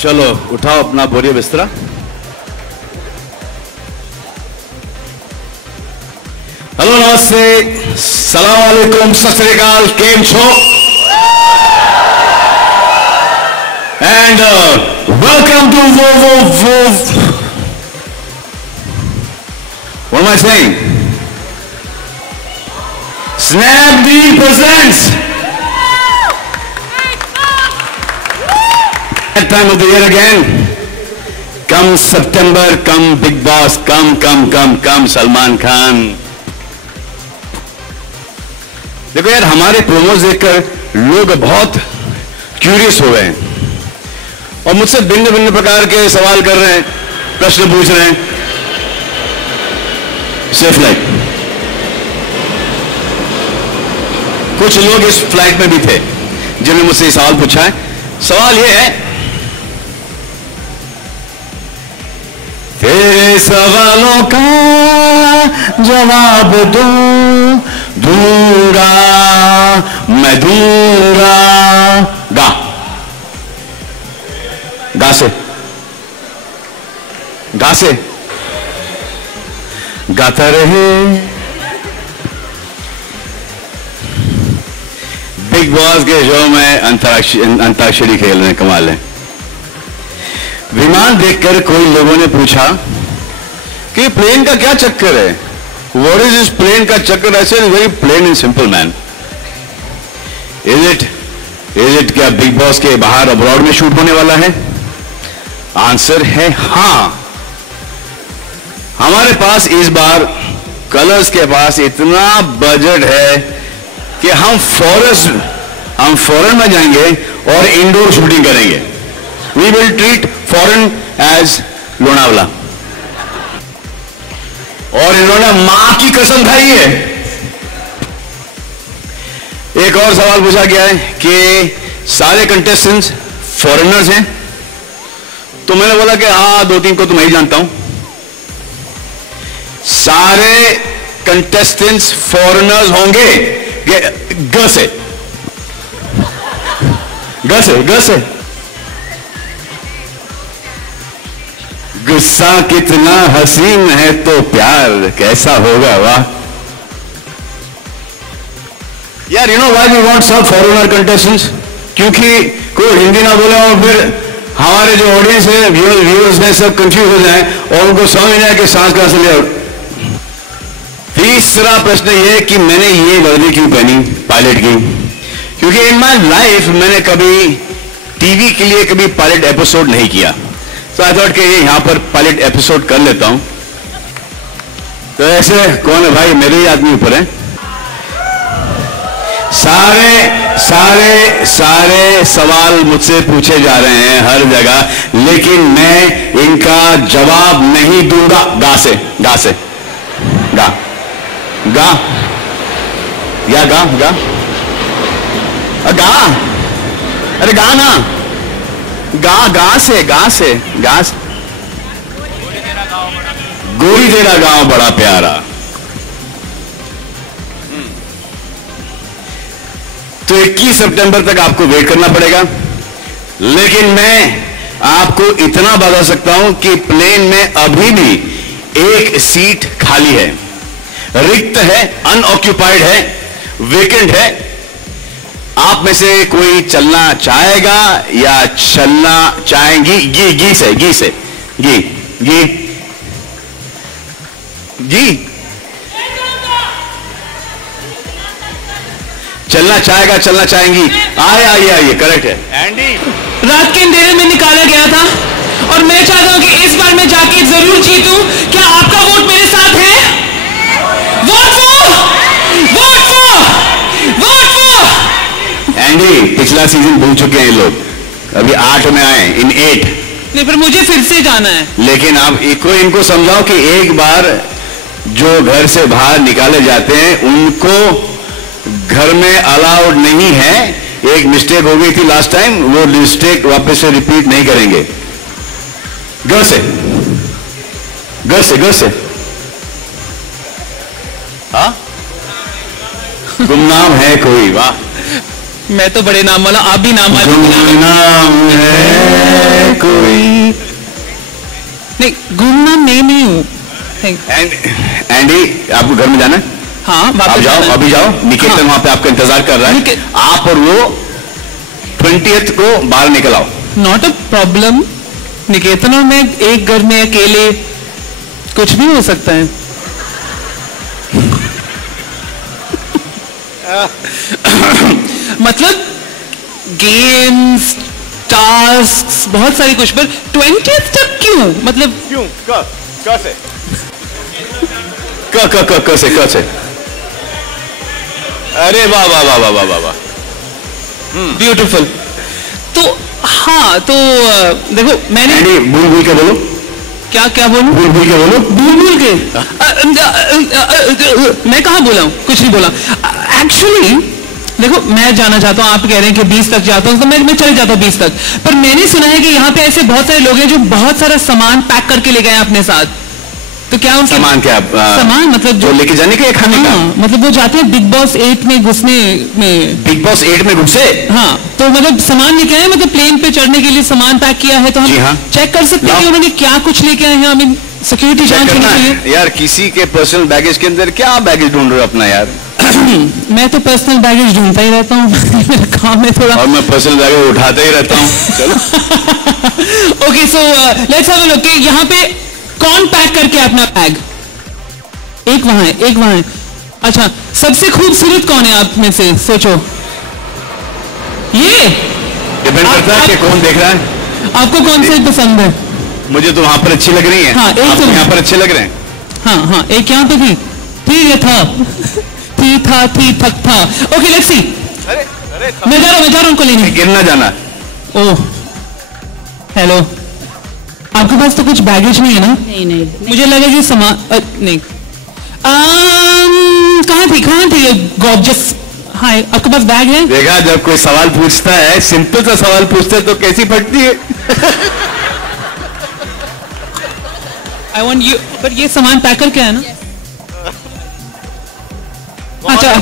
चलो उठाओ अपना बोरिया बिस्तरा। हेलो, नमस्ते, सलाम वालेकुम, सत श्री अकाल, केम छो, and welcome to what am I saying? Snapdeal presents that time of the year again. Come September, come Big Boss, come Salman Khan. देखो यार, हमारे प्रोमोज देखकर लोग बहुत क्यूरियस हो गए हैं और मुझसे भिन्न भिन्न प्रकार के सवाल कर रहे हैं, प्रश्न पूछ रहे हैं। सेफ फ्लाइट, कुछ लोग इस फ्लाइट में भी थे जिन्होंने मुझसे ये सवाल पूछा है। सवाल ये है, तेरे सवालों का जवाब दूंगा मैं दूंगा। गा से गाता रहे। बिग बॉस के शो में अंताक्षरी खेल रहे हैं, कमाल है। विमान देखकर कोई लोगों ने पूछा कि प्लेन का क्या चक्कर है, व्हाट इज दिस प्लेन का चक्कर। ऐसे very plain and simple man. Is it क्या बिग बॉस के बाहर अब्रॉड में शूट होने वाला है? आंसर है हाँ। हमारे पास इस बार कलर्स के पास इतना बजट है कि हम फॉरेन में जाएंगे और इंडोर शूटिंग करेंगे। We will treat foreign as Lonavala. और इन्होंने मां की कसम खाई है। एक और सवाल पूछा गया है कि सारे कंटेस्टेंट्स फॉरेनर्स हैं, तो मैंने बोला कि हाँ, 2-3 को तो मैं ही जानता हूं। सारे कंटेस्टेंट्स फॉरेनर्स होंगे? ग से गुस्सा कितना हसीन है तो प्यार कैसा होगा। वाह यार, you know why we want some foreigner contestants? क्योंकि कोई हिंदी ना बोले और फिर हमारे जो ऑडियंस है, व्यूअर्स हैं, सब कंफ्यूज हो जाए और उनको समझ नहीं आए कि सांस कहां से लिया। तीसरा प्रश्न ये कि मैंने ये वर्दी क्यों पहनी पायलट की? क्योंकि इन माय लाइफ मैंने कभी टीवी के लिए कभी पायलट एपिसोड नहीं किया, तो आई थॉट कि यहां पर पायलट एपिसोड कर लेता हूं। तो ऐसे कौन है भाई, मेरे ही आदमी ऊपर है। सारे सवाल मुझसे पूछे जा रहे हैं हर जगह, लेकिन मैं इनका जवाब नहीं दूंगा। गा या गा अरे गा ना, गा से गोरी तेरा गांव बड़ा प्यारा। तो 21 सितंबर तक आपको वेट करना पड़ेगा, लेकिन मैं आपको इतना बता सकता हूं कि प्लेन में अभी भी एक सीट खाली है, रिक्त है, अनऑक्यूपाइड है, वेकेंट है। आप में से कोई चलना चाहेगा या चलना चाहेंगी? गी से चलना चाहेगा, चलना चाहेंगी? आइए, करेक्ट है। एंडी, रात के अंधेरे में निकाला गया था और मैं चाहता हूं कि इस बार मैं जाके जरूर जीतूं। क्या आपका वोट मेरे साथ है? वोट एंडी, पिछला सीजन भूल चुके हैं लोग, अभी 8 में आए, इन 8 नहीं, पर मुझे फिर से जाना है। लेकिन आप इनको समझाओ कि एक बार जो घर से बाहर निकाले जाते हैं उनको घर में अलाउड नहीं है। एक मिस्टेक हो गई थी लास्ट टाइम, वो मिस्टेक वापस से रिपीट नहीं करेंगे। घर से हाँ, गुमनाम है कोई? वाह, मैं तो बड़े नाम वाला, आप भी नाम वाले। गुमनाम है कोई नहीं, गुमनाम नहीं हूँ। एंडी, आपको घर में जाना है? हाँ, आप जाओ, अभी जाओ। निकेतन हाँ। वहां पे आपका इंतजार कर रहा है। आप और वो 20th को बाहर निकल आओ। Not a problem. निकेतन और मैं एक घर में अकेले, कुछ भी हो सकता है। मतलब गेम्स, टास्क, बहुत सारी कुछ, पर 20th तक क्यों? मतलब क्यों? क से क से अरे वाह वाह वाह वाह वाह वाह, ब्यूटीफुल। तो हाँ, तो देखो मैंने भूल भूल के बोलो। क्या क्या बोलूं? भूल भूल के बोलो। भूल भूल के मैं कहाँ बोला हूँ? कुछ नहीं बोला एक्चुअली। देखो मैं जाना चाहता हूँ, आप कह रहे हैं कि 20 तक जाता हूँ, तो मैं चले जाता हूँ 20 तक। पर मैंने सुना है कि यहाँ पे ऐसे बहुत सारे लोग हैं जो बहुत सारा सामान पैक करके ले गए हैं अपने साथ। तो क्या उनके सामान क्या? सामान मतलब जो लेके जाने का या खाने का? मतलब वो जाते हैं बिग बॉस 8 में घुसने में। बिग बॉस 8 में घुसे? हाँ, तो मतलब सामान लेके आए, मतलब प्लेन पे चढ़ने के लिए सामान पैक किया है। तो हम चेक कर सकते हैं कि उन्होंने क्या कुछ लेके आए हैं। हमें सिक्योरिटी जांच होनी चाहिए यार। किसी के पर्सनल बैगेज के अंदर क्या बैगेज ढूंढ रहे हो अपना यार? मैं तो पर्सनल बैगेज ढूंढता ही रहता हूँ। मेरा काम है थोड़ा। और मैं पर्सनल बैगेज उठाता ही रहता हूँ। चलो okay, so let's have a look. यहाँ पे कौन पैक करके अपना बैग? एक वहां है, एक वहां है। अच्छा, सबसे खूबसूरत कौन है आप में से? सोचो। ये डिपेंड करता है कि कौन देख रहा है। आपको कौन से पसंद है? मुझे तो वहां पर अच्छी लग रही है। हाँ, एक तो यहाँ पर अच्छे लग रहे हैं। हाँ हाँ, एक यहाँ पे थी, ठीक है, था, थी, था, थी, थक, था। Okay, let's see. मैं जा रहा हूँ उनको लेने। गिरना जाना। ओह, हेलो, आपके पास तो कुछ बैगेज नहीं है ना? नहीं। मुझे लगा कि सामान नहीं। कहाँ थी ये गॉर्जियस? हाँ, आपके पास बैग है? देखा, जब कोई सवाल पूछता है, सिंपल सा सवाल पूछता है तो कैसी फटती है। आई वॉन्ट यू, बट ये सामान पैक करके है ना? अच्छा, आप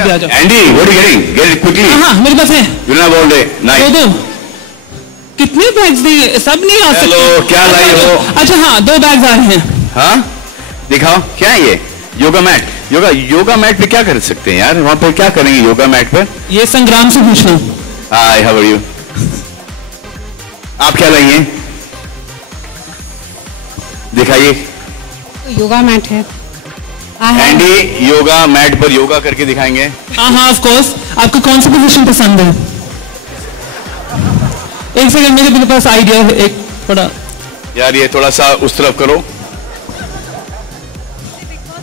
भी आ जाओ। Andy, what are you getting? Get it quickly. हाँ, मेरे पास है। यू नो बोल दे। नाइस। दो कितने बैग्स दिए? सब नहीं आ सकते। हेलो, क्या लाई हो? अच्छा हाँ, 2 बैग्स आ रहे हैं। हाँ, दिखाओ क्या है ये? योगा मैट। योगा मैट पे क्या कर सकते हैं यार? वहां पे क्या करेंगे योगा मैट पे? ये संग्राम से पूछना। हाय, हाउ आर यू? आप क्या लाइए? दिखाइए। योगा मैट है। एंडी योगा मैट पर योगा करके दिखाएंगे। हाँ, ऑफ कोर्स। आपको कौन सी पोजीशन पसंद है? एक सेकंड, मेरे पास आइडिया है एक थोड़ा। यार ये थोड़ा सा उस तरफ करो।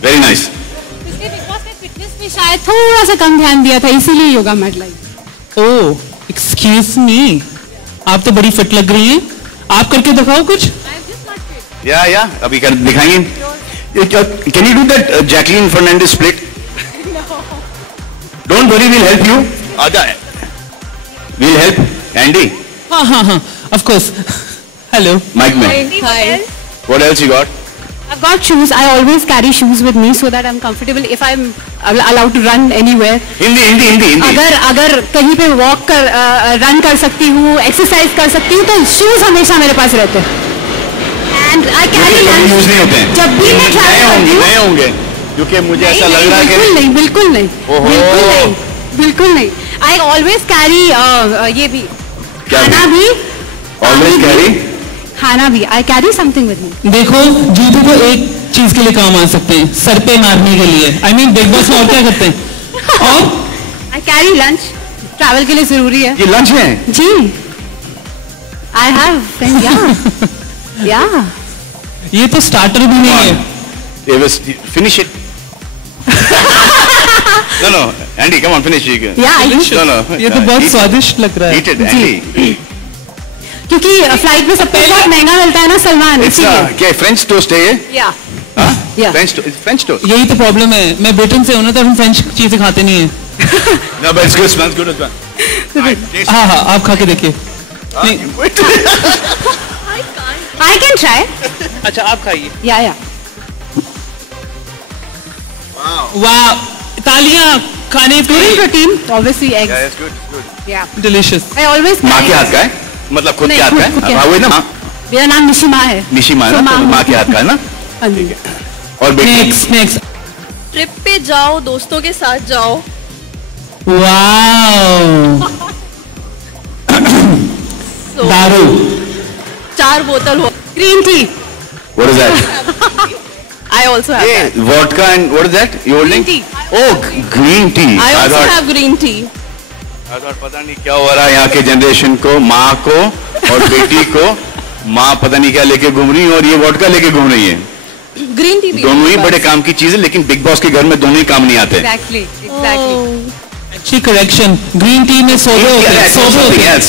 Very nice. पिछले बिग बॉस में फिटनेस पे शायद थोड़ा सा कम ध्यान दिया था, इसीलिए योगा मैट लाई। ओह, एक्सक्यूज मी, आप तो बड़ी फिट लग रही हैं। आप करके दिखाओ कुछ। या अभी कर दिखाएंगे। Can you do that Jacqueline Fernandez split? Don't worry, we'll help you. आजा, we'll help. Andy. हाँ, of course. Hello. Mike man. Hi. What else you got? I've got shoes. I always carry shoes with me so that I'm comfortable if I'm allowed to run anywhere. Hindi. अगर कहीं पे walk कर run कर सकती हूँ, exercise कर सकती हूँ, तो शूज हमेशा मेरे पास रहते हैं। And I carry lunch. Use नहीं होते हैं। जब भी मैं ट्रैवल करती हूँ। नए होंगे क्योंकि मुझे ऐसा लग रहा है कि बिल्कुल नहीं। आई ऑलवेज कैरी ये भी, क्या खाना भी, ऑलवेज कैरी खाना भी। I carry something with me. देखो, जूते तो एक चीज के लिए काम आ सकते हैं, सर पे मारने के लिए। आई मीन बिग बॉस में और क्या करते हैं? और आई कैरी लंच, ट्रैवल के लिए जरूरी है। ये लंच है जी। I have friend. या ये तो स्टार्टर भी नहीं है। Finish it. No, Andy, come on, finish it. या No. ये तो बहुत स्वादिष्ट लग रहा है। Eat it, Andy. क्योंकि फ्लाइट में सब बहुत महंगा मिलता है ना सलमान, इसीलिए। क्या फ्रेंच टोस्ट है ये? या फ्रेंच टोस्ट। यही तो प्रॉब्लम है, मैं ब्रिटेन से हूं ना, तो हम फ्रेंच चीजें खाते नहीं है। No, but it's good. Smells good as well. हाँ, आप खा के देखिए। I can try. अच्छा, आप खाइए। या वाह, तालियां खाने पे protein, obviously eggs. Yeah, it's good, it's good. Yeah. Delicious. I always माँ carry के हाथ eggs. का है, मतलब खुद नहीं, के हाथ खुद का के है, हाथ। वही ना माँ? मेरा नाम निशिमा है। निशिमा है So, ना, तो माँ के हाथ का है ना? हाँ जी। और बेटी नेक्स्ट ट्रिप पे जाओ, दोस्तों के साथ जाओ, वाओ तो दारू 4 बोतल हो। Green tea. what is that? I also have that. Vodka and what is that? You holding? Green Oh, green tea. I also thought, have green tea. पता नहीं क्या हो रहा है यहाँ के जनरेशन को, माँ को और बेटी को। माँ पता नहीं क्या लेके घूम रही है और ये वोडका लेके घूम रही है। ग्रीन टी भी दोनों ही है बड़े बस। काम की चीज है, लेकिन बिग बॉस के घर में दोनों ही काम नहीं आते। Exactly. Exactly. Oh. अच्छी करेक्शन। ग्रीन टी में सोडे होते हैं, सोडे होते हैं।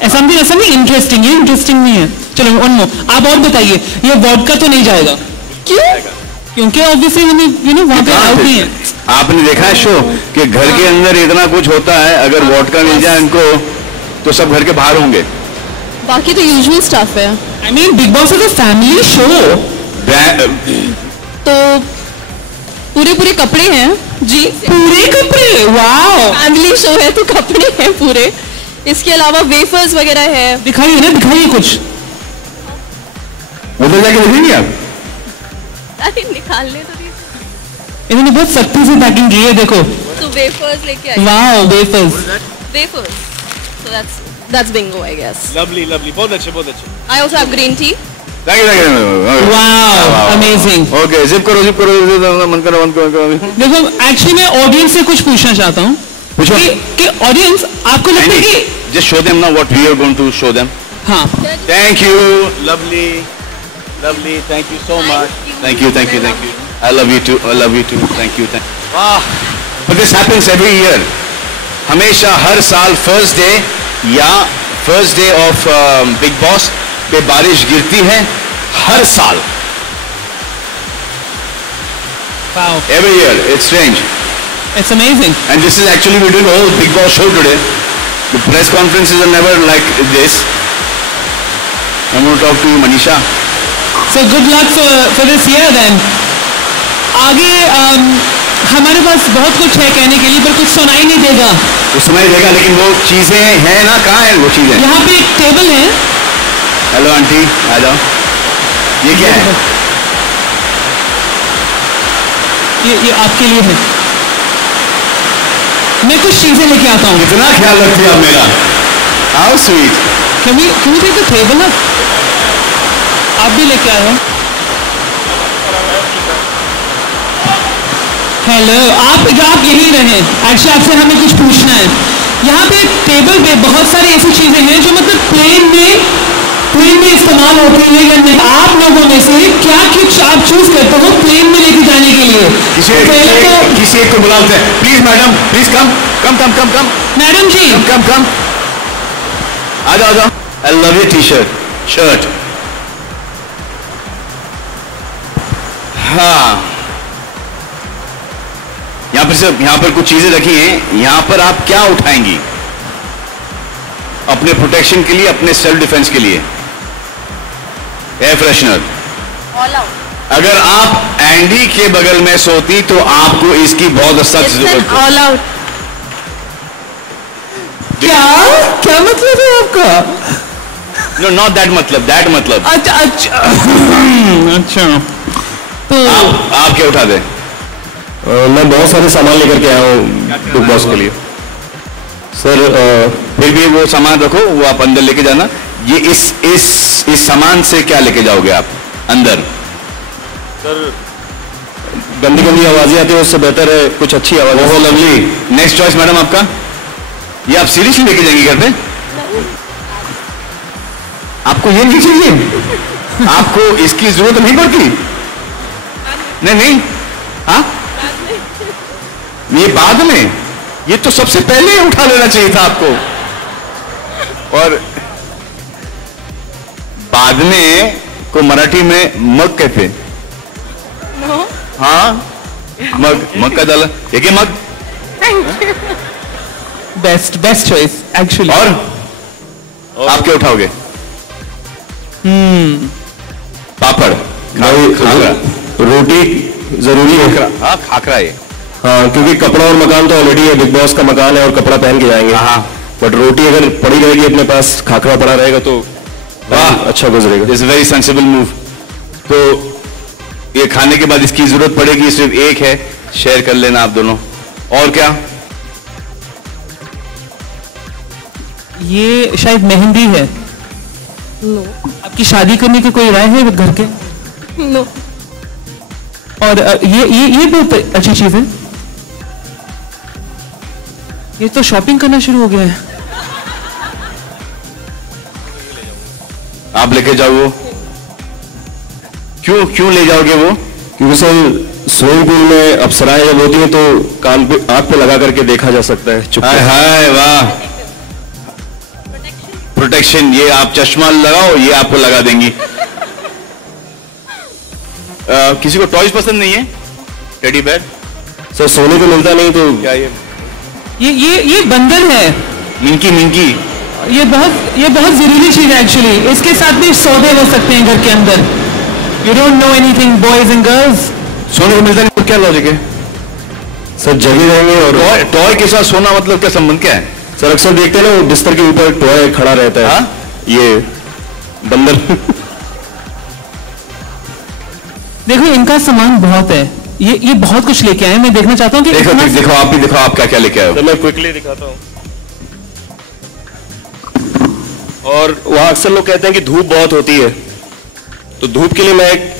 ऐसा नहीं इंटरेस्टिंग है, इंटरेस्टिंग नहीं है। चलो उनको आप और बताइए, ये वोडका तो नहीं जाएगा क्यों? क्योंकि ऑब्वियसली हमें वहाँ पे आउट नहीं है। आपने देखा है शो कि घर के अंदर इतना कुछ होता है, अगर वोडका मिल जाए इनको तो सब घर के बाहर होंगे। बाकी तो यूजुअल स्टफ है। I mean big Boss is a family show. तो पूरे कपड़े हैं जी, पूरे कपड़े, वाओ। फैमिली शो है तो कपड़े हैं पूरे। इसके अलावा वेफर्स वगैरह है। दिखाइए ना, दिखाइए कुछ। उधर जाके देखेंगे आप? अरे निकालने तो नहीं। इन्होंने बहुत सख्ती से पैकिंग की है, देखो। तो वेफर्स लेके आई। Wow wafers. Wafers. So that's bingo, I guess. Lovely, lovely. बहुत अच्छे, बहुत अच्छे. I also have green tea. Wow amazing. Okay, zip करो मन करो। देखो एक्चुअली मैं ऑडियंस से कुछ पूछना चाहता हूँ पूछो। कि ऑडियंस आपको लगता है कि Just show them now what we are going to show them. हाँ Thank you, lovely, lovely. Thank you so much. Thank you. I love you too. Thank you. Wow. But this happens every year. हमेशा हर साल first day या first day of big boss पे बारिश गिरती है, हर साल। Wow Every year, it's strange. It's amazing. And this is actually we're doing a whole Big Boss show today. The press conferences are never like this. I'm going to talk to you, Manisha. So good luck for this year then. आगे हमारे पास बहुत कुछ है कहने के लिए, पर कुछ सुनाई नहीं देगा। वो सुनाई देगा, लेकिन वो चीजें हैं ना, कहाँ है वो चीजें? यहाँ पे एक टेबल है। हेलो आंटी, आ जाओ। ये क्या है? ये आपके लिए है। मैं कुछ चीजें लेके आता हूँ। कितना ख्याल रखती आप मेरा। How sweet. Can we take the table up? आप भी लेके आए हो। हेलो, आप यहीं रहें। एक्चुअली आपसे हमें कुछ पूछना है। यहाँ पे टेबल पे बहुत सारी ऐसी चीजें हैं जो मतलब प्लेन में इस्तेमाल होती है या नहीं। आप लोगों में से क्या कुछ आप चूज करते हो प्लेन में लेके जाने के लिए? किसी एक को बुलाते हैं। Please madam, please come. Madam ji come. आ जाओ। I love your shirt. हाँ, यहाँ पर कुछ चीजें रखी हैं। यहाँ पर आप क्या उठाएंगी अपने प्रोटेक्शन के लिए, अपने सेल्फ डिफेंस के लिए? Air freshener. All out. अगर आप एंडी के बगल में सोती तो आपको इसकी बहुत सख्त It's जरूरत an all out. क्या मतलब है आपका? नो, नॉट दैट मतलब। अच्छा तो आप क्या उठा दे? मैं बहुत सारे सामान लेकर के आया हूँ बिग बॉस के लिए सर। फिर भी वो सामान रखो, वो आप अंदर लेके जाना। ये इस सामान से क्या लेके जाओगे आप अंदर? सर गंदी आवाजें आती है, उससे बेहतर है कुछ अच्छी आवाज। ओहो लवली। नेक्स्ट चॉइस मैडम आपका। ये आप सीरियसली लेके जाएंगे घर पे? आपको ये नहीं चाहिए? आपको इसकी जरूरत नहीं पड़ती? नहीं। हाँ, ये बाद में, ये तो सबसे पहले उठा लेना चाहिए था आपको। और बाद में को मराठी में मग कहते। हाँ, मग का डाला एक मग। Best choice actually. और आप क्या उठाओगे? पापड़, रोटी जरूरी है। हाँ, खाकरा ये। हाँ, क्योंकि कपड़ा और मकान तो ऑलरेडी है, बिग बॉस का मकान है और कपड़ा पहन के जाएंगे। हाँ, बट रोटी अगर पड़ी रहेगी अपने पास, खाखरा पड़ा रहेगा तो वाह, अच्छा गुजरेगा। It's very sensible move. तो ये खाने के बाद इसकी जरूरत पड़ेगी, सिर्फ एक है, शेयर कर लेना आप दोनों। और क्या? ये शायद मेहंदी है। नो आपकी शादी करने की कोई राय है घर के? नो और ये बहुत अच्छी चीज है। ये तो शॉपिंग करना शुरू हो गया है। आप लेके जाओ वो। क्यों ले जाओगे वो? क्योंकि सर स्विमिंग पूल में अप्सराएं जब होती हैं तो कान पे, आंख पे लगा करके देखा जा सकता है। हाय हाय, वाह, प्रोटेक्शन। ये आप चश्मा लगाओ, ये आपको लगा देंगी। किसी को टॉयज पसंद नहीं है? Teddy bear? सर सोने को मिलता नहीं तो क्या ये बंदर है। मिंकी मिंकी। ये बहुत जरूरी चीज है एक्चुअली। इसके साथ भी सौदे हो सकते हैं घर के अंदर। You don't know anything boys and girls. सोने को मिलता नहीं तो क्या लॉजिक है? सर जगे रहेंगे। और टॉय के साथ सोना मतलब क्या संबंध क्या है? सर अक्सर देखते हैं ना, वो बिस्तर के ऊपर टॉय खड़ा रहता है। हाँ? ये बंदर। देखो इनका सामान बहुत है। ये बहुत कुछ लेके आए। मैं देखना चाहता हूँ कि देखो आप भी देखो, आप क्या क्या लेके आए हो। तो मैं क्विकली दिखाता हूँ। और वहां अक्सर लोग कहते हैं कि धूप बहुत होती है, तो धूप के लिए मैं एक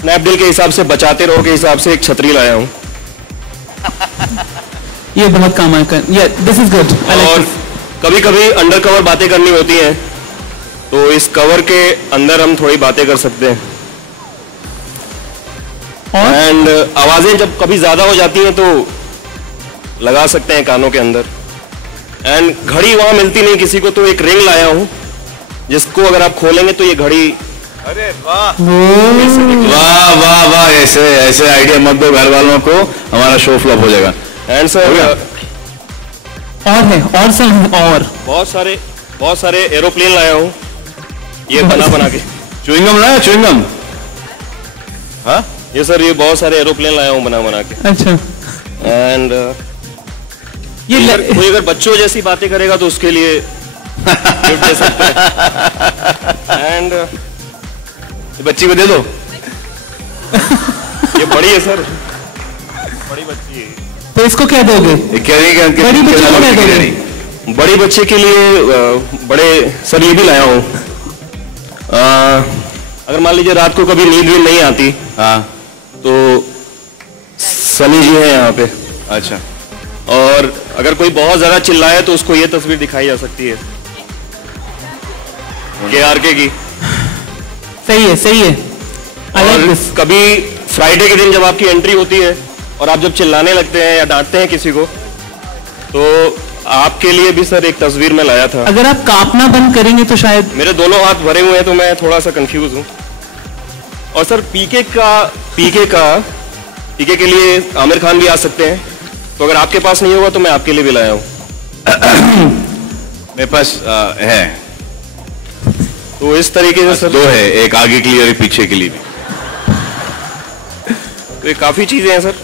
स्नैपडील के हिसाब से, बचाते रहो के हिसाब से एक छतरी लाया हूँ। ये बहुत काम आएगा। This is good. और कभी कभी अंडर कवर बातें करनी होती हैं, तो इस कवर के अंदर हम थोड़ी बातें कर सकते हैं। एंड आवाजें जब कभी ज्यादा हो जाती हैं तो लगा सकते हैं कानों के अंदर। एंड घड़ी वहां मिलती नहीं किसी को, तो एक रिंग लाया हूं जिसको अगर आप खोलेंगे तो ये घड़ी। अरे वाह, वाह वाह वाह, ऐसे आइडिया मत दो घर वालों को, हमारा शो फ्लॉप हो जाएगा। एंड सर और है, और सब, और बहुत सारे एरोप्लेन लाया हूं, ये बना के। च्युइंगम लाया? च्युइंगम? हाँ, ये सर ये बहुत सारे एरोप्लेन लाया हूं बना के। अच्छा। एंड कोई अगर बच्चों जैसी बातें करेगा तो उसके लिए गिफ्ट दे सकते हैं। एंड बच्ची को दे दो। ये बड़ी है सर, बड़ी बच्ची है। तो इसको क्या दोगे? कह रही है कि बड़ी बच्ची को क्या दोगे? बड़ी बच्चे के लिए बड़े सर ये भी लाया हूँ। अगर मान लीजिए रात को कभी नींद भी नहीं आती, हाँ, तो सनी जी है यहाँ पे। अच्छा। और अगर कोई बहुत ज्यादा चिल्लाए तो उसको ये तस्वीर दिखाई जा सकती है, KRK की। सही है। और कभी फ्राइडे के दिन जब आपकी एंट्री होती है और आप जब चिल्लाने लगते हैं या डांटते हैं किसी को, तो आपके लिए भी सर एक तस्वीर में लाया था। अगर आप कांपना बंद करेंगे तो शायद। मेरे दोनों हाथ भरे हुए हैं तो मैं थोड़ा सा कंफ्यूज हूँ। और सर पीके के लिए आमिर खान भी आ सकते हैं, तो अगर आपके पास नहीं होगा तो मैं आपके लिए भी लाया हूँ। मेरे पास है। तो इस तरीके से सर दो है, एक आगे के लिए और एक पीछे के लिए भी। तो ये काफी चीजें हैं सर।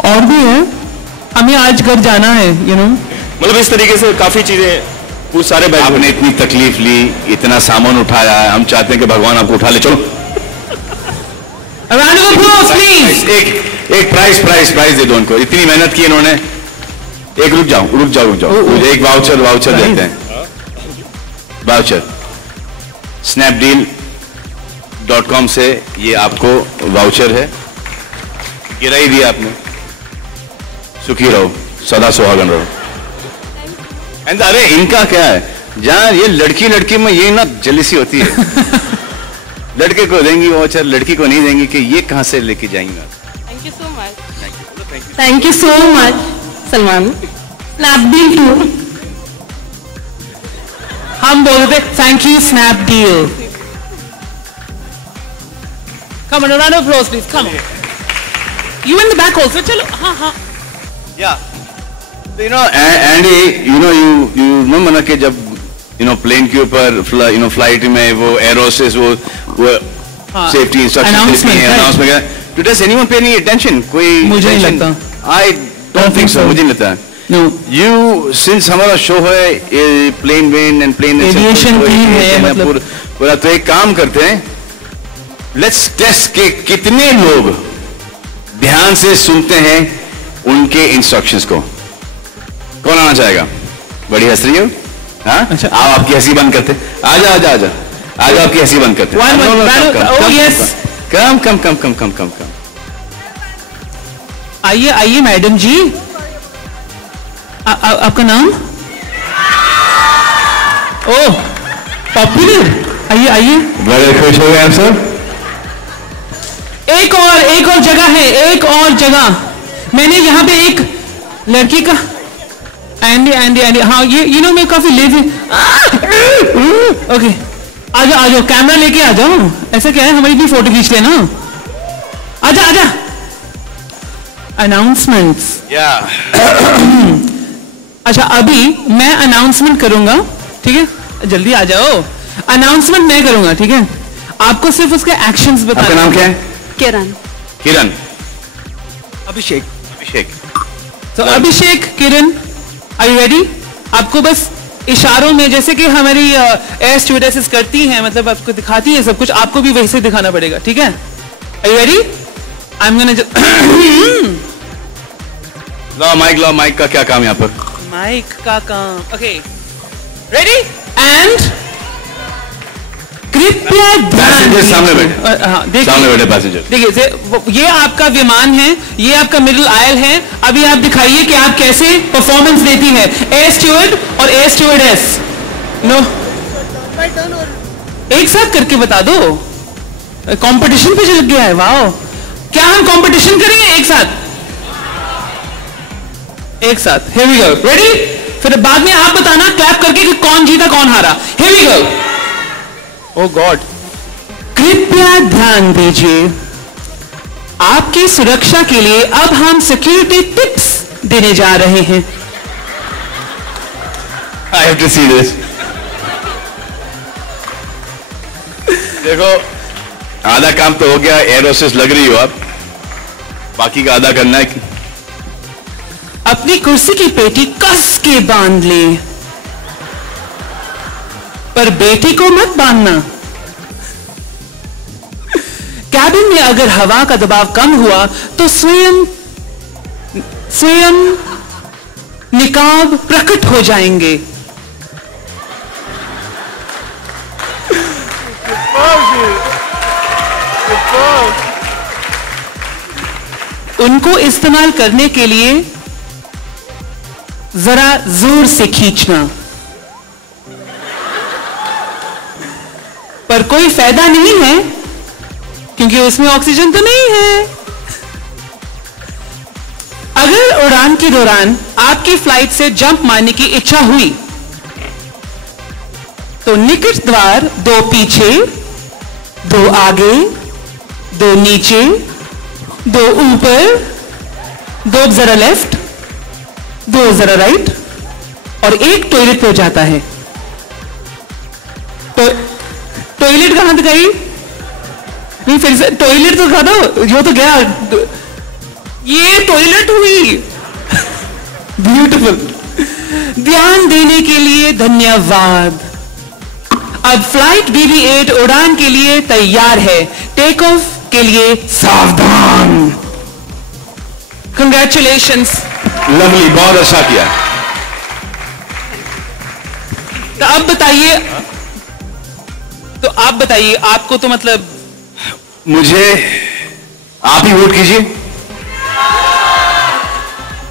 और भी है, हमें आज घर जाना है, मतलब इस तरीके से काफी चीजें, कुछ सारे बैग। आपने इतनी तकलीफ ली, इतना सामान उठाया है, हम चाहते हैं कि भगवान आपको उठा ले। चलो एक प्राइस दे दो उनको, इतनी मेहनत की इन्होंने। एक रुक जाओ, एक वाउचर देते हैं। वाउचर snapdeal.com से ये आपको वाउचर है, गिरा ही दिया आपने। सुखी रहो, सदा सुहागन रहो। एंड अरे इनका क्या है, जहां ये लड़की में ये ना जलीसी होती है। लड़के को देंगी वाउचर, लड़की को नहीं देंगी, कि ये कहां से लेके जाएंगे। Thank you so much Salman. Snapdeal टू हम बोलते thank you Snapdeal. Come on, a round of applause, please. Come on. You in the back also. चलो, हाँ. Yeah. Andy, you remember कि जब प्लेन के ऊपर फ्लाइट में वो एरोसिस वो safety instruction announcement, Does anyone pay any attention? कोई मुझे नहीं लगता। I don't think so. मुझे नहीं लगता। No. You since हमारा शो है plane when and plane Aviation team है, मतलब पूरा, तो एक काम करते हैं, लेट्स टेस्ट के कितने लोग ध्यान से सुनते हैं उनके इंस्ट्रक्शंस को। कौन आना चाहेगा? बड़ी हंस रही हो? हाँ, अच्छा। आप आपकी हंसी बंद करते। आजा आजा आजा आजा, आपकी हंसी बंद करते। कम कम कम कम कम कम कम। आइए आइए मैडम जी, आपका नाम? ओह पॉपुलर, आइए आइए। बड़े खुश हो गए आप सब। एक और जगह है, एक और जगह। मैंने यहाँ पे एक लड़की का एंडी एंडी एंडी, हाँ ये यू नो मैं काफी लेजी। ओके आ जाओ कैमरा लेके आ जाओ। ऐसा क्या है, हमारी भी फोटो खींच लेना। आजा आजा। अनाउंसमेंट्स। अच्छा अभी मैं अनाउंसमेंट करूंगा, ठीक है? जल्दी आ जाओ। अनाउंसमेंट मैं करूंगा, ठीक है? आपको सिर्फ उसके एक्शंस बताना। आपका नाम क्या है? किरण। किरण। अभिषेक। अभिषेक। तो अभिषेक, किरण, आर यू रेडी? आपको बस इशारों में, जैसे कि हमारी एयर स्टूडेंट्स करती हैं, मतलब आपको दिखाती है सब कुछ, आपको भी वैसे दिखाना पड़ेगा, ठीक है? Are you ready? I am gonna ला माइक का क्या काम यहाँ पर? माइक का काम। ओके रेडी एंड कृपया पैसेंजर सामने बैठे। हाँ सामने बैठे पैसेंजर। देखिए ये आपका विमान है, ये आपका मिडिल आयल है। अभी आप दिखाइए कि आप कैसे परफॉर्मेंस देती है एयर स्टूवर्ड और एयर स्टूवर्डेस। नो एक साथ करके बता दो। कंपटीशन पे चल गया है। वाओ, क्या हम कंपटीशन करेंगे एक साथ? एक साथ। Here we go. Ready? फिर बाद में आप बताना क्लैप करके कि कौन जीता कौन हारा। Here we go. Oh God. कृपया ध्यान दीजिए, आपकी सुरक्षा के लिए अब हम सिक्योरिटी टिप्स देने जा रहे हैं। I have to see this. देखो आधा काम तो हो गया, एयर होस्टेस लग रही हो आप, बाकी का आधा करना है। अपनी कुर्सी की पेटी कस के बांध ले, पर बेटी को मत बांधना। कैबिन में अगर हवा का दबाव कम हुआ तो स्वयं निकाब प्रकट हो जाएंगे। उनको इस्तेमाल करने के लिए जरा जोर से खींचना, पर कोई फायदा नहीं है क्योंकि उसमें ऑक्सीजन तो नहीं है। अगर उड़ान के दौरान आपकी फ्लाइट से जंप मारने की इच्छा हुई तो निकट द्वार 2 पीछे, 2 आगे, 2 नीचे, 2 ऊपर, 2 जरा लेफ्ट, 2 जरा राइट और 1 टॉयलेट पे जाता है। तो टॉयलेट कहां दिखाई? नहीं फिर से टॉयलेट तो दिखा दो, जो तो गया। ये टॉयलेट हुई। ब्यूटीफुल। ध्यान देने के लिए धन्यवाद। अब फ्लाइट BB-8 उड़ान के लिए तैयार है। टेक ऑफ के लिए सावधान। कंग्रेचुलेशंस। लवली, बहुत अच्छा किया। तो अब बताइए, आपको तो मतलब मुझे आप ही वोट कीजिए।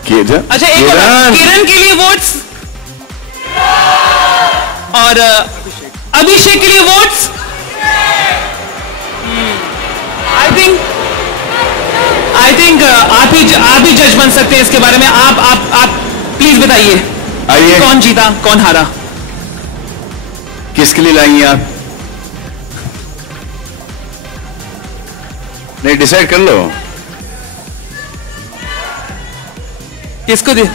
अच्छा एक किरण के लिए वोट्स और अभिषेक के लिए वोट्स। आई थिंक आप ही जज बन सकते हैं इसके बारे में। आप प्लीज बताइए आइए, कौन जीता कौन हारा? किसके लिए लाएंगे आप? नहीं, डिसाइड कर लो किसको दे।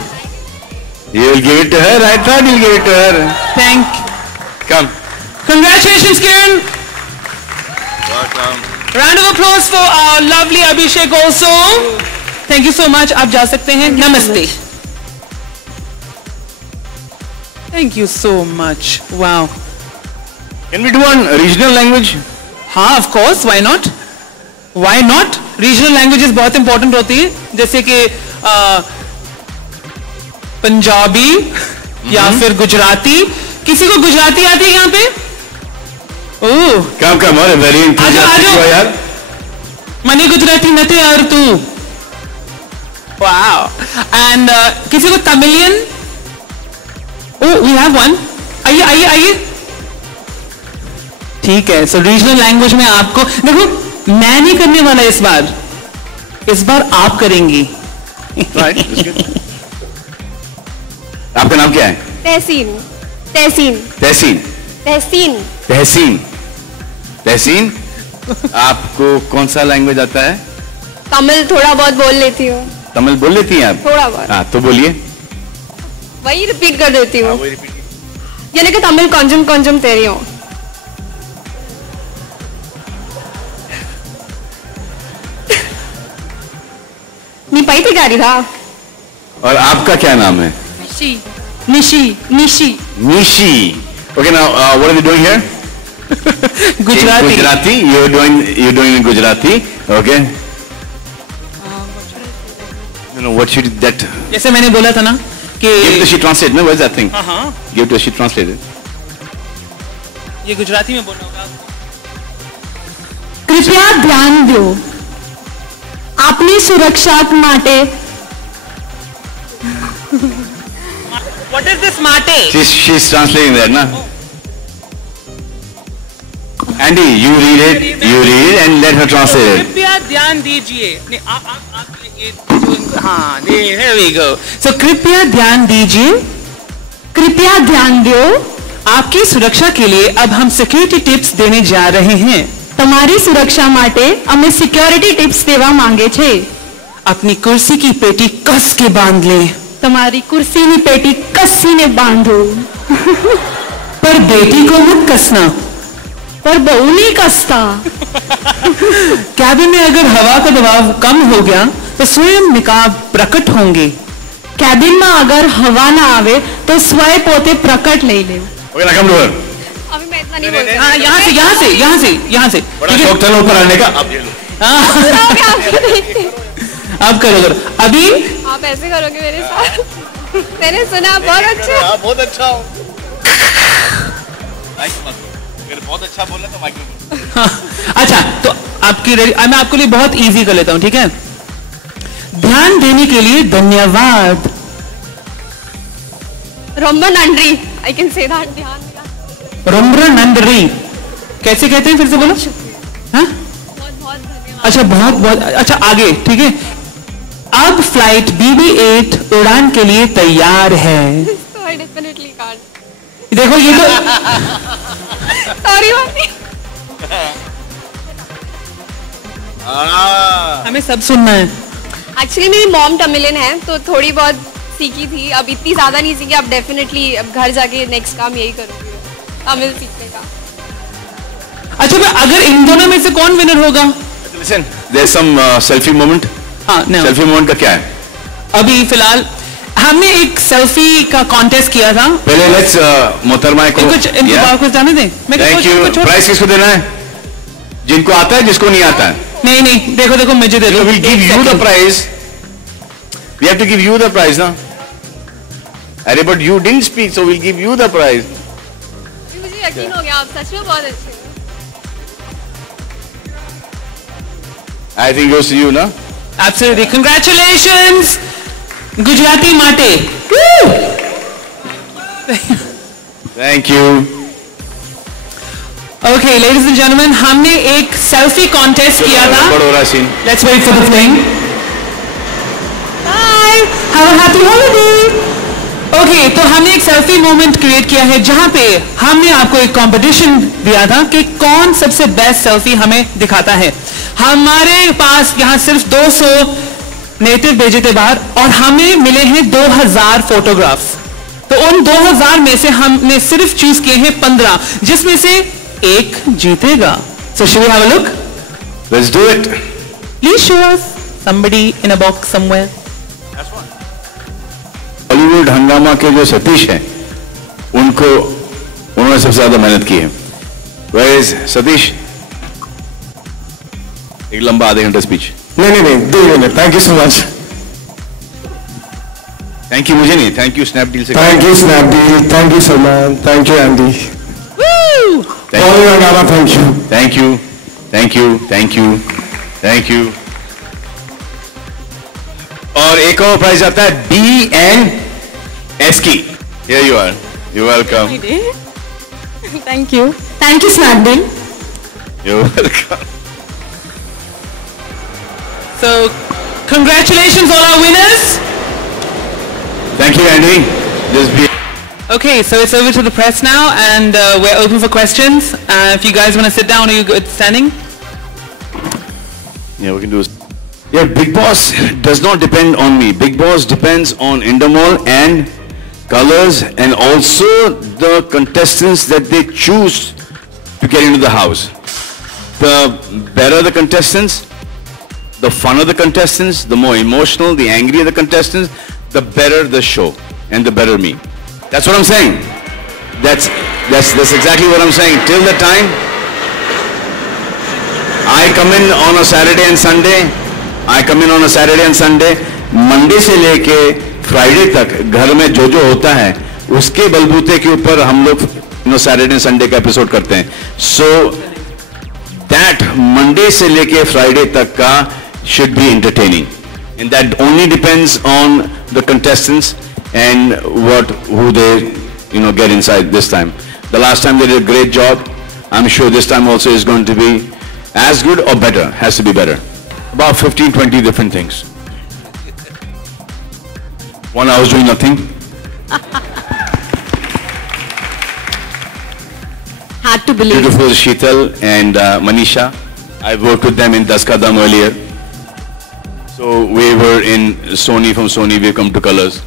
You will give it to her. I thought you'll give it to her. Thank. Come. Congratulations, Kiran. Welcome. Round of applause for our lovely Abhishek also. Thank you so much. आप जा सकते हैं. Namaste. Thank you so much. Wow. Can we do one regional language? हाँ, of course. Why not? Why not? Regional languages बहुत important होती है, जैसे कि पंजाबी या फिर गुजराती. किसी को गुजराती आती है यहाँ पे? ओह. Come on, very enthusiastic you are यार. मनी गुजराती नते यार तू. Wow. And किसी को Tamilian? Oh, we have one. आइए. ठीक है. So regional language में आपको देखो, मैं नहीं करने वाला इस बार आप करेंगी. Right, that's good. आपका नाम क्या है? तहसीन. तहसीन. आपको कौन सा लैंग्वेज आता है? तमिल थोड़ा बहुत बोल लेती हूँ. तमिल बोल लेती हैं आप? थोड़ा बहुत. हाँ, तो बोलिए. वही रिपीट कर देती हूँ. यानी कि तमिल కొంచెం தெரியும். नी पैती गाड़ी था. और आपका क्या नाम है? Nishi. Okay, now what are you doing here? Gujarati. You're doing in Gujarati. Okay. You know what she did that? जैसे मैंने बोला था ना कि Give to she translate. No, what is that thing? हाँ. Give to she translate. ये गुजराती में बोलना होगा. कृपया ध्यान दो. આપની સુરક્ષા માટે. What is this mate? She's translating that, na? Andy, you read it and let her translate it. कृपया ध्यान दीजिए. नहीं, आप ये हाँ, here we go. So कृपया ध्यान दीजिए. कृपया ध्यान दो. आपकी सुरक्षा के लिए अब हम सिक्योरिटी टिप्स देने जा रहे हैं. તમારી સુરક્ષા માટે અમે સિક્યોરિટી ટિપ્સ દેવા માંગે છે. अपनी कुर्सी की पेटी कस के बांध लें. તમારી कुर्सीની पेटी कसीने बांधो. पर बेटी को मत कसना. पर બહુ નહીં कसता. कैबिन में अगर हवा का दबाव कम हो गया तो स्वयं निकाब प्रकट होंगे. કેબિનમાં અગર હવા ના આવે તો સ્વયં પોતે પ્રકટ લઈ લેવું. Okay, now come to her. अभी मैं इतना नहीं बोलती. हाँ, यहाँ से. बड़ा शौक था ना ऊपर आने का. अब ये लो. अब करो. अभी आप ऐसे करोगे मेरे साथ. मैंने सुना बहुत अच्छा. बहुत अच्छा हो. अगर बहुत अच्छा बोला तो माइक में. अच्छा, तो आपकी मैं आपके लिए बहुत इजी कर लेता हूँ, ठीक है? ध्यान देने के लिए धन्यवाद. रोम्बा नंड्री. I can say that. ध्यान. रोम्बा नंड्री कैसे कहते हैं, फिर से बोलो. हाँ? बहुत धन्यवाद. अच्छा, बहुत अच्छा. आगे, ठीक है. अब फ्लाइट BB8 उड़ान के लिए तैयार है. So I definitely can't. देखो ये तो सॉरी मम्मी. हमें सब सुनना है. एक्चुअली मेरी मॉम तमिलियन है तो थोड़ी बहुत सीखी थी. अब इतनी ज्यादा नहीं सीखी. अब डेफिनेटली अब घर जाके नेक्स्ट काम यही करूंगी, तमिल सीखने का. अच्छा, अगर इन दोनों में से कौन विनर होगा? Listen, there's some selfie moment. हाँ, सेल्फी मोमेंट का क्या है? अभी फिलहाल हमने एक सेल्फी का कॉन्टेस्ट किया था. पहले लेट्स मोहतरमा को कुछ जाने दें. Thank you. प्राइस किसको देना है? जिनको आता है, जिसको नहीं आता है. नहीं, देखो मुझे दे दो. We'll give you the prize. We have to give you the prize, ना? अरे but you didn't speak, so we'll give you the prize. मुझे यकीन हो गया आप सच में बहुत अच्छे हैं. I think goes to you, ना? Absolutely. Congratulations, Gujarati Mate. Thank you. Okay, ladies and gentlemen, हमने एक सेल्फी कॉन्टेस्ट किया था. Let's wait for the thing. Bye. Have a happy holiday. Okay, तो हमने एक सेल्फी मोमेंट क्रिएट किया है जहां पे हमने आपको एक कंपटीशन दिया था कि कौन सबसे बेस्ट सेल्फी हमें दिखाता है. हमारे पास यहाँ सिर्फ 200 नेटिव भेजे थे बाहर और हमें मिले हैं 2000 फोटोग्राफ्स. तो उन 2000 में से हमने सिर्फ चूज किए हैं 15, जिसमें से एक जीतेगा. So should we have a look? Let's do it. Please show us somebody in a box somewhere. Bollywood हंगामा के जो सतीश हैं, उन्होंने सबसे ज्यादा मेहनत की है. Where is Satish? एक लंबा आधे घंटे स्पीच. नहीं 2 minute. Thank you so much. Thank you मुझे नहीं, थैंक यू स्नैपडील से. Thank you Snapdeal, thank you Salman, thank you Andy. Thank you. Thank you, thank you, thank you, thank you. और एक और प्राइज आता है BNS की. Here you are. You're welcome. Thank you. Thank you, Snapdeal. You're welcome. So, congratulations all our winners. Thank you, Andy. Just be. Okay, so it's over to the press now, and we're open for questions. If you guys want to sit down, are you good standing? Yeah, we can do. Yeah, Big Boss does not depend on me. Big Boss depends on Endemol and Colors, and also the contestants that they choose to get into the house. The better the contestants, the funner the contestants, the more emotional, the angrier the contestants, the better the show and the better me. That's what I'm saying. That's exactly what I'm saying. Till the time I come in on a Saturday and Sunday, Monday से लेके Friday तक घर में जो होता है उसके बलबूते के ऊपर हम लोग Saturday and Sunday का एपिसोड करते हैं. So that Monday से लेके Friday तक का should be entertaining, and that only depends on the contestants and who they get inside this time. The last time they did a great job. I'm sure this time also is going to be as good or better. Has to be better. About 15-20 different things. One hour doing nothing. Hard to believe. Beautiful Sheetal and Manisha. I worked with them in Das Ka Dam earlier. So we were in Sony. From Sony we come to Colors.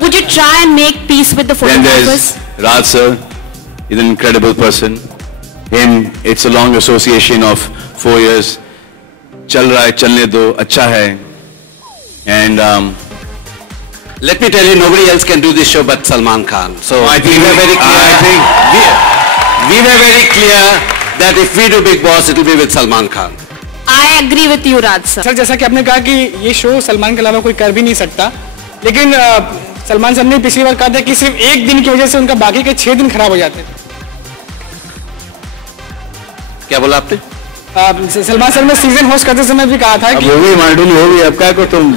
Would you try and make peace with the Then photographers? there's Raj sir. He's an incredible person. Him, it's a long association of 4 years. चल रहा है, चलने दो, अच्छा है. And let me tell you, nobody else can do this show but Salman Khan. So I think we were very clear. We were very clear that if we do Big Boss, it will be with Salman Khan. I agree with you, Raj sir. Sir जैसा कि आपने कहा कि ये show Salman के अलावा कोई कर भी नहीं सकता, लेकिन सलमान साहब ने पिछली बार कहा था कि सिर्फ एक दिन की वजह से उनका बाकी के 6 दिन खराब हो जाते हैं. क्या बोला आपने? सलमान साहब ने सीजन होस्ट करते समय भी कहा था कि हो गई मांडुली हो गई, अब क्या को तुम.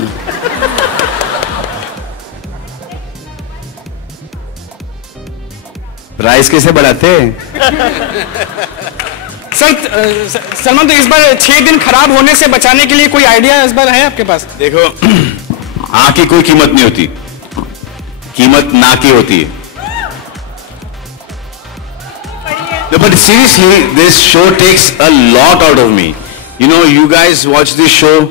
प्राइस कैसे बढ़ाते हैं? सर सलमान, तो इस बार 6 दिन खराब होने से बचाने के लिए कोई आइडिया इस बार है आपके पास? देखो, हाँ की कोई कीमत नहीं होती, कीमत ना की होती है. No, but seriously, this show takes a lot out of me. You guys watch this show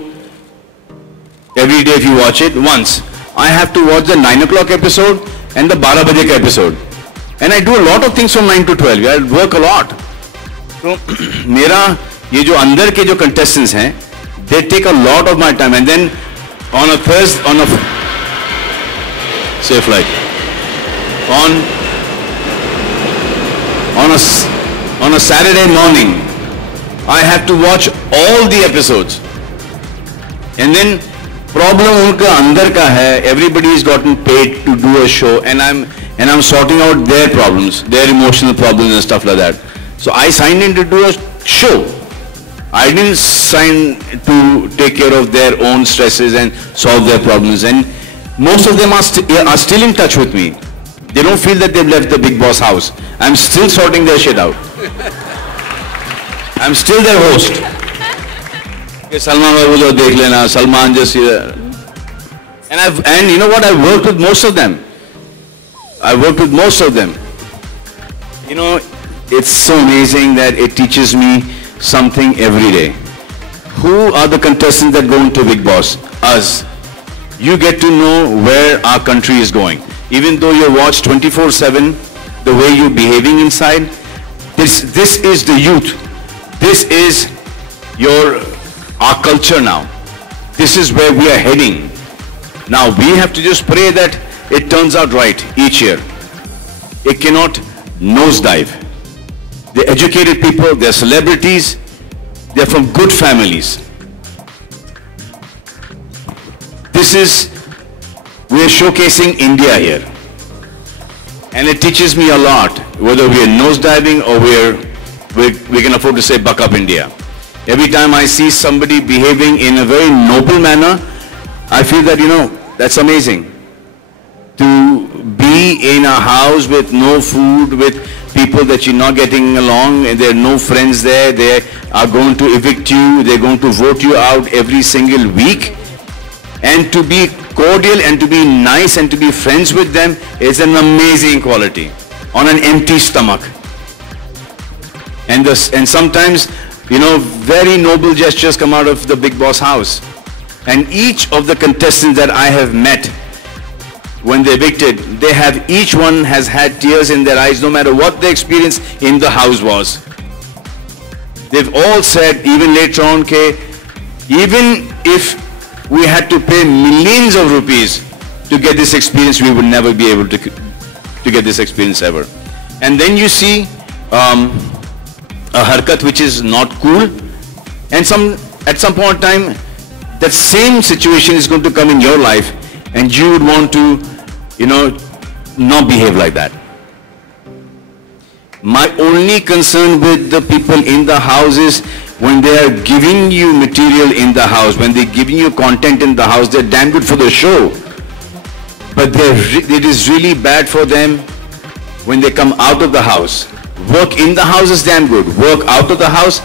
every day if you watch it once. I have to watch the 9 o'clock episode and the 12 baje ka episode. And I do a lot of things from 9 to 12. I work a lot. So, मेरा ये जो अंदर के जो contestants हैं, they take a lot of my time. And then on a Thursday, safe flight. On a Saturday morning, I have to watch all the episodes. And then problem उनका अंदर का है. Everybody is gotten paid to do a show, and I'm sorting out their problems, their emotional problems and stuff like that. So I signed in to do a show. I didn't sign to take care of their own stresses and solve their problems. And most of them are still in touch with me. They don't feel that they've left the Big Boss house. I'm still sorting their shit out. I'm still their host. Salman babu jo dekh lena, Salman just here. And you know what? I worked with most of them. It's so amazing that it teaches me something every day. Who are the contestants that go into Big Boss? Us. You get to know where our country is going. Even though you're watched 24/7, the way you're behaving inside, this is the youth. This is our culture now. This is where we are heading. Now we have to just pray that it turns out right each year. It cannot nosedive. They're educated people, they're celebrities, they're from good families. We are showcasing India here. And it teaches me a lot, whether we are nosediving or we can afford to say buck up India. Every time I see somebody behaving in a very noble manner, I feel that, that's amazing. To be in a house with no food, with people that you're not getting along, and there are no friends there, they are going to evict you, they're going to vote you out every single week. And to be cordial and to be nice and to be friends with them is an amazing quality on an empty stomach. And sometimes, very noble gestures come out of the Bigg Boss house. And each of the contestants that I have met, when they evicted, each one has had tears in their eyes, no matter what the experience in the house was. They've all said, even later on, even if we had to pay millions of rupees to get this experience, we would never be able to get this experience ever. And then you see a harkat which is not cool, and at some point in time, that same situation is going to come in your life, and you would want to, not behave like that. My only concern with the people in the house is when they are giving you material in the house, when they're giving you content in the house, they're damn good for the show. But it is really bad for them when they come out of the house. Work in the house is damn good. Work out of the house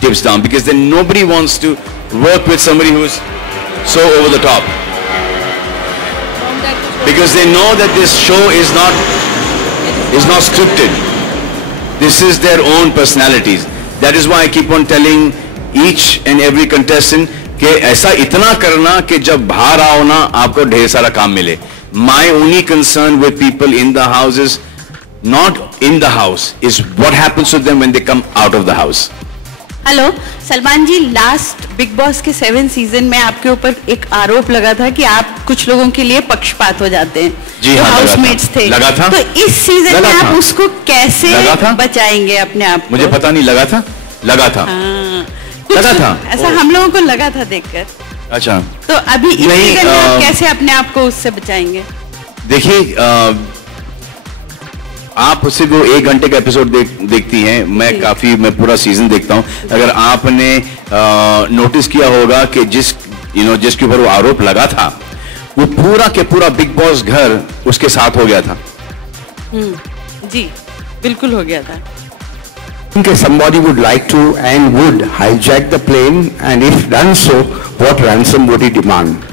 dips down, because then nobody wants to work with somebody who's so over the top. Because they know that this show is not scripted. This is their own personalities. That is why I keep on telling each and every contestant कि ऐसा इतना करना कि जब बाहर आओ ना आपको ढेर सारा काम मिले. My only concern with people in the house is not in the house, is what happens to them when they come out of the house. Hello Salman ji, last Bigg Boss के 7 सीजन में आपके ऊपर एक आरोप लगा था कि आप कुछ लोगों के लिए पक्षपात हो जाते हैं, जो हाउसमेट्स थे. लगा था. तो इस सीजन में आप उसको कैसे बचाएंगे अपने आप को? मुझे पता नहीं, लगा था. लगा था. ऐसा हम लोगों को लगा था देखकर. अच्छा, तो अभी इस सीजन में आप कैसे अपने आप को उससे बचाएंगे? देखिए, आप सिर्फ वो 1 घंटे का एपिसोड देखती हैं. मैं पूरा सीजन देखता हूं. अगर आपने नोटिस किया होगा कि जिसके ऊपर वो आरोप लगा था, वो पूरा के पूरा बिग बॉस घर उसके साथ हो गया था. जी बिल्कुल हो गया था. Okay, somebody would like to and would hijack the plane, and if done so, what ransom would he demand?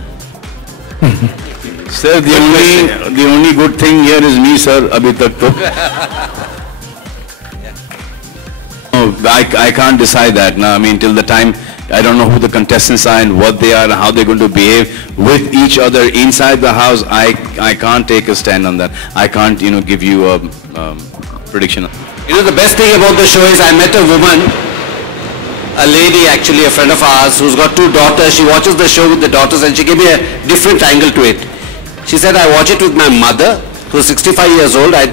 Sir, the only good thing here is me, sir. अभी तक तो. I can't decide that now. I mean, till the time I don't know who the contestants are and what they are and how they're going to behave with each other inside the house. I can't take a stand on that. I can't, give you a prediction. The best thing about the show is I met a woman, a lady actually, a friend of ours, who's got 2 daughters. She watches the show with the daughters, and she gave me a different angle to it. She said, I watch it with my mother, who's 65 years old. I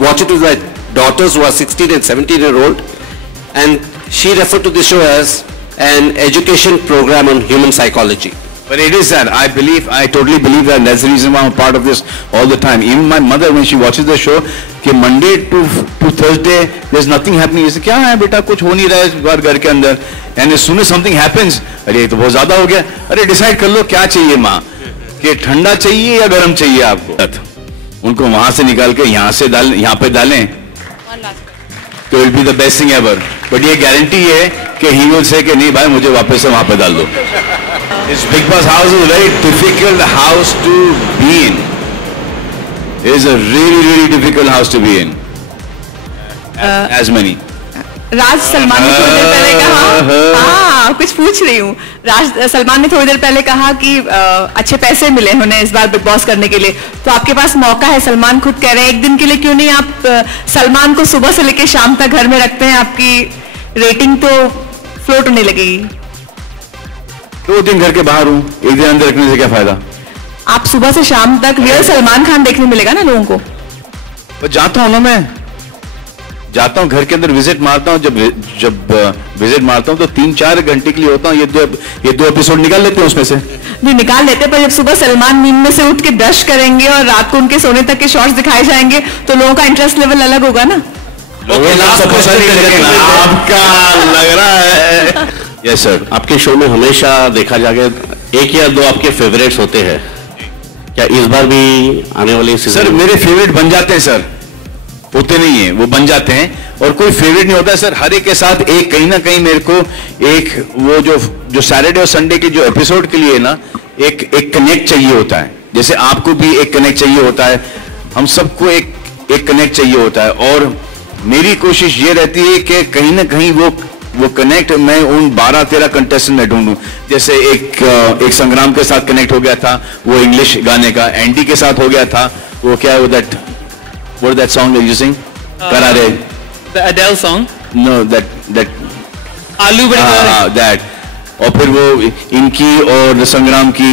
watch it with my daughters, who are 16 and 17-year-old. And she referred to this show as an education program on human psychology. But it is that. I totally believe that. That's the reason why I'm a part of this all the time. Even my mother, when she watches the show, कि Monday to Thursday, there's nothing happening. जैसे क्या है बेटा, कुछ हो नहीं रहा है बाहर घर के अंदर. And as soon as something happens, अरे ये तो बहुत ज़्यादा हो गया. अरे decide कर लो क्या चाहिए माँ, कि ठंडा चाहिए या गर्म चाहिए आपको. उनको वहाँ से निकाल के यहाँ पे डालें, तो it will be the best thing ever. But ये guarantee है कि he will say कि नहीं भाई मुझे वापस से वहाँ पे डाल दो. This Bigg Boss house is a very difficult house to be in. It is a really, really difficult house to be in. As many. राज सलमान ने थोड़ी देर पहले कहा, हाँ कुछ पूछ रही हूँ. राज सलमान ने थोड़ी देर पहले कहा कि अच्छे पैसे मिले उन्हें इस बार बिग बॉस करने के लिए, तो आपके पास मौका है. सलमान खुद कह रहे हैं 1 दिन के लिए क्यों नहीं आप सलमान को सुबह से लेकर शाम तक घर में रखते हैं, आपकी रेटिंग तो फ्लोट होने लगेगी. 2 दिन घर के बाहर हूँ, 1 दिन अंदर रखने से क्या फायदा? आप सुबह से शाम तक रियल सलमान खान देखने मिलेगा ना लोगों को। तो जाता हूँ ना, मैं जाता हूँ घर के अंदर, विजिट मारता हूँ। जब विजिट मारता हूँ तो 3-4 घंटे के लिए होता हूँ। ये दो एपिसोड निकाल लेते हैं उसमें से। नहीं निकाल लेते, पर जब सुबह सलमान नींद में से उठ के ब्रश करेंगे और रात को उनके सोने तक के शॉट्स दिखाए जाएंगे तो लोगों का इंटरेस्ट लेवल अलग होगा ना। आपका लग रहा है। Yes sir. आपके शो में हमेशा देखा जाएगा 1 या 2 आपके फेवरेट्स होते हैं, क्या इस बार भी आने वाले सीजन? सर मेरे फेवरेट बन जाते हैं सर, होते नहीं है, वो बन जाते हैं। और कोई फेवरेट नहीं होता है सर, हर एक के साथ एक कहीं ना कहीं मेरे को एक वो जो सैटरडे और संडे के जो एपिसोड के लिए ना एक कनेक्ट चाहिए होता है। जैसे आपको भी एक कनेक्ट चाहिए होता है, हम सबको एक कनेक्ट चाहिए होता है। और मेरी कोशिश ये रहती है कि कहीं ना कहीं वो कनेक्ट मैं उन 12-13 कंटेस्टेंट में ढूंढूं। जैसे एक संग्राम के साथ कनेक्ट हो गया था, वो इंग्लिश गाने का। एंडी के साथ हो गया था, वो क्या वो that song that you sing? Karare. The Adele song? No, that आलू बड़े that. और फिर वो इनकी और संग्राम की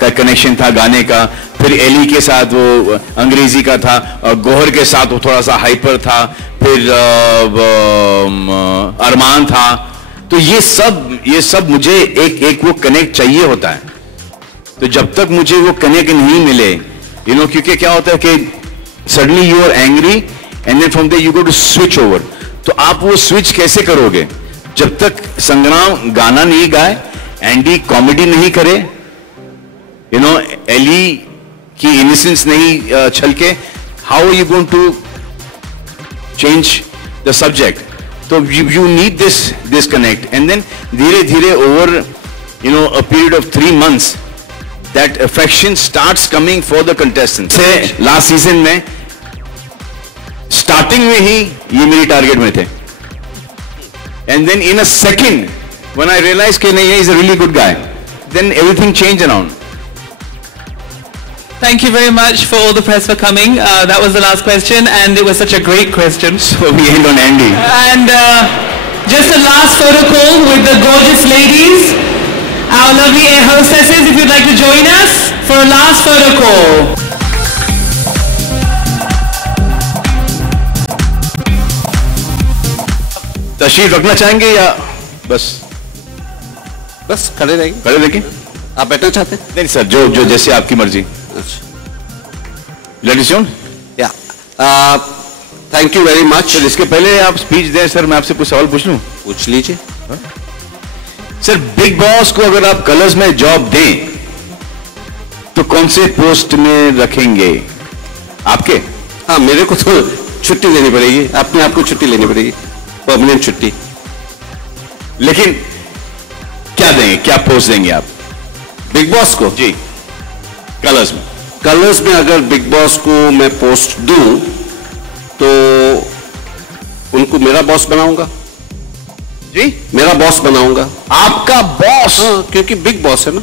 का कनेक्शन था गाने का। फिर एली के साथ वो अंग्रेजी का था, और गोहर के साथ वो थोड़ा सा हाइपर था। फिर अरमान था। तो ये सब मुझे एक वो कनेक्ट चाहिए होता है। तो जब तक मुझे वो कनेक्ट नहीं मिले, क्योंकि क्या होता है कि suddenly you are angry and then from there you go to switch over. तो आप वो स्विच कैसे करोगे जब तक संग्राम गाना नहीं गाए, एंडी कॉमेडी नहीं करे, एली की इनोसेंस नहीं छलके? How are you going to change the subject? तो you need this connect, and then धीरे धीरे over a period of 3 months that affection starts coming for the contestants. से लास्ट सीजन में स्टार्टिंग में ही ये मेरी टारगेट में थे, and then in a second when I realise कि नहीं, is a really good guy, then everything change around. Thank you very much for all the press for coming. That was the last question, and it was such a great question. So we end on Andy. And just a last photo call with the gorgeous ladies, our lovely air hostesses. If you'd like to join us for a last photo call. तशरीफ रखना चाहेंगे या बस खड़े रहेंगे? खड़े रखें? आप बैठना चाहते हैं? नहीं सर, जो जैसे आपकी मर्जी. लेडीज या thank you very much. Sir इसके पहले आप स्पीच दें सर, मैं आपसे कुछ सवाल पूछ लूं? पूछ लीजिए. सर बिग बॉस को अगर आप कलर्स में जॉब दें तो कौन से पोस्ट में रखेंगे आपके? हाँ, मेरे को तो छुट्टी लेनी पड़ेगी, अपने आप को छुट्टी लेनी पड़ेगी, परमानेंट छुट्टी. लेकिन क्या देंगे, क्या पोस्ट देंगे आप बिग बॉस को? जी कलर्स में. कलर्स में अगर बिग बॉस को मैं पोस्ट दूं तो उनको मेरा बॉस बनाऊंगा. जी मेरा बॉस बनाऊंगा. आपका बॉस? हाँ, क्योंकि बिग बॉस है ना.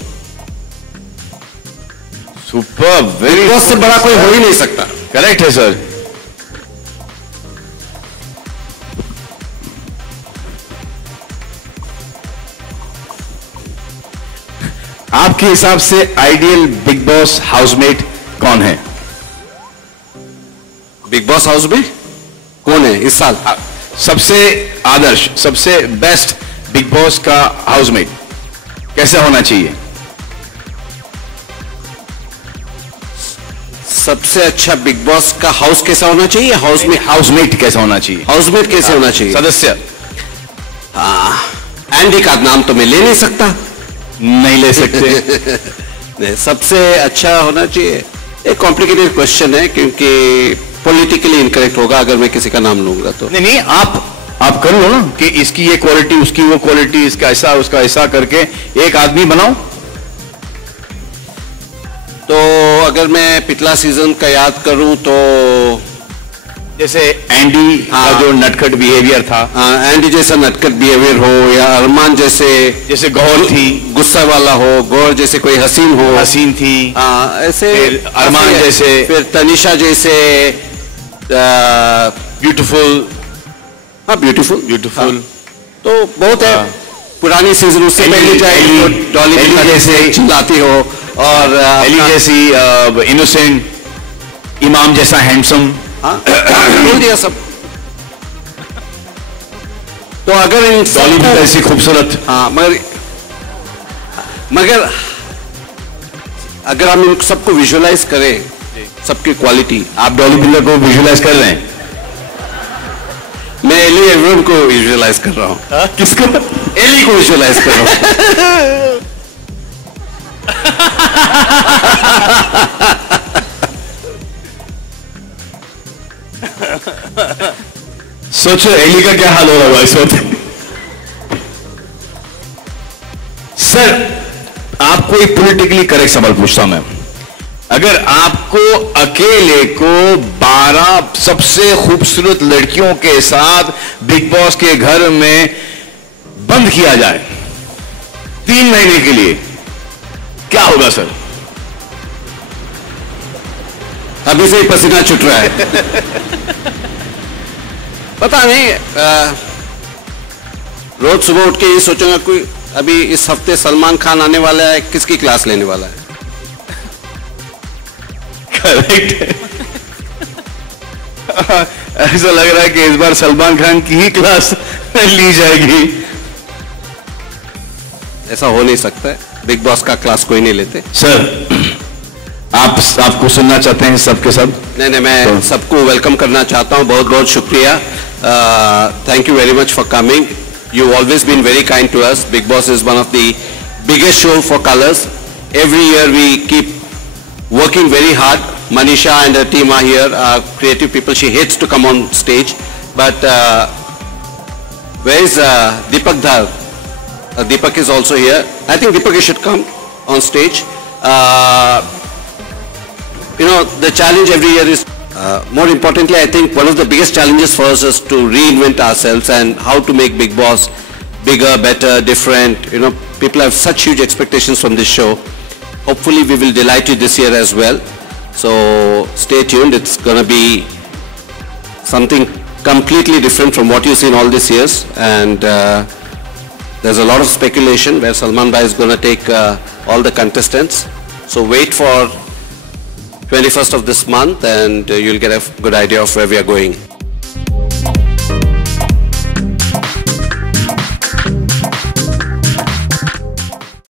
सुपर. बिग बॉस से बड़ा कोई हो ही नहीं सकता. करेक्ट है सर. आपके हिसाब से आइडियल बिग बॉस हाउसमेट कौन है? बिग बॉस हाउस में कौन है इस साल? सबसे आदर्श, सबसे बेस्ट बिग बॉस का हाउसमेट कैसा होना चाहिए? सबसे अच्छा बिग बॉस का हाउस कैसा होना चाहिए? हाउसमेट कैसा होना चाहिए? हाउसमेट कैसे होना चाहिए? सदस्य. एंडी का नाम तो मैं ले नहीं सकता. नहीं ले सकते. नहीं, सबसे अच्छा होना चाहिए. एक कॉम्प्लिकेटेड क्वेश्चन है क्योंकि पॉलिटिकली इनकरेक्ट होगा अगर मैं किसी का नाम लूंगा तो. नहीं आप कर लो ना कि इसकी ये क्वालिटी, उसकी वो क्वालिटी, इसका ऐसा उसका ऐसा करके एक आदमी बनाओ. तो अगर मैं पिछला सीजन का याद करूं तो जैसे एंडी का जो नटखट बिहेवियर था, एंडी जैसा नटखट बिहेवियर हो, या अरमान जैसे गौर थी, गुस्सा वाला हो, गौर जैसे कोई हसीन थी, ऐसे अरमान जैसे, फिर तनिषा जैसे ब्यूटीफुल. हाँ, ब्यूटीफुल. तो बहुत है. पुरानी सीजन उससे पहले चाहे डॉली जैसे चिल्लाती हो और एली जैसी इनोसेंट, इमाम जैसा हैंडसम, बोल दिया सब। तो अगर इन डॉली भी ऐसी खूबसूरत, हाँ, मगर अगर हम इन सबको विजुअलाइज करें, सबकी क्वालिटी। आप डॉली बिल्ला को विजुअलाइज कर रहे हैं? मैं एली एवरन को विजुअलाइज कर रहा हूं। किसको? एली को विजुअलाइज कर रहा हूं। सोचो एली का क्या हाल हो रहा है इस वक्त। सर, आपको एक पॉलिटिकली करेक्ट सवाल पूछता हूं मैं। अगर आपको अकेले को 12 सबसे खूबसूरत लड़कियों के साथ बिग बॉस के घर में बंद किया जाए 3 महीने के लिए, क्या होगा सर? अभी से ही पसीना छूट रहा है। पता नहीं, रोज सुबह उठ के ये सोचूंगा कोई अभी इस हफ्ते सलमान खान आने वाला है, किसकी क्लास लेने वाला है। करेक्ट। ऐसा लग रहा है कि इस बार सलमान खान की ही क्लास ली जाएगी। ऐसा हो नहीं सकता है, बिग बॉस का क्लास कोई नहीं लेते। सर, आपको सुनना चाहते हैं सबके सब? नहीं, मैं सबको वेलकम करना चाहता हूं। बहुत बहुत शुक्रिया। Thank you very much for coming. You always been very kind to us. Bigg Boss is one of the biggest show for Colors. Every year we keep working very hard. Manisha and her team are here, creative people. She hates to come on stage, but where is Deepak Dhar? Deepak is also here. I think Deepak should come on stage. You know, the challenge every year is, more importantly, I think one of the biggest challenges for us is to reinvent ourselves and how to make Big Boss bigger, better, different. You know, people have such huge expectations from this show. Hopefully we will delight you this year as well. So stay tuned. It's going to be something completely different from what you've seen all these years. And there's a lot of speculation where Salman Bhai is going to take all the contestants. So wait for 21st of this month and you'll get a good idea of where we are going.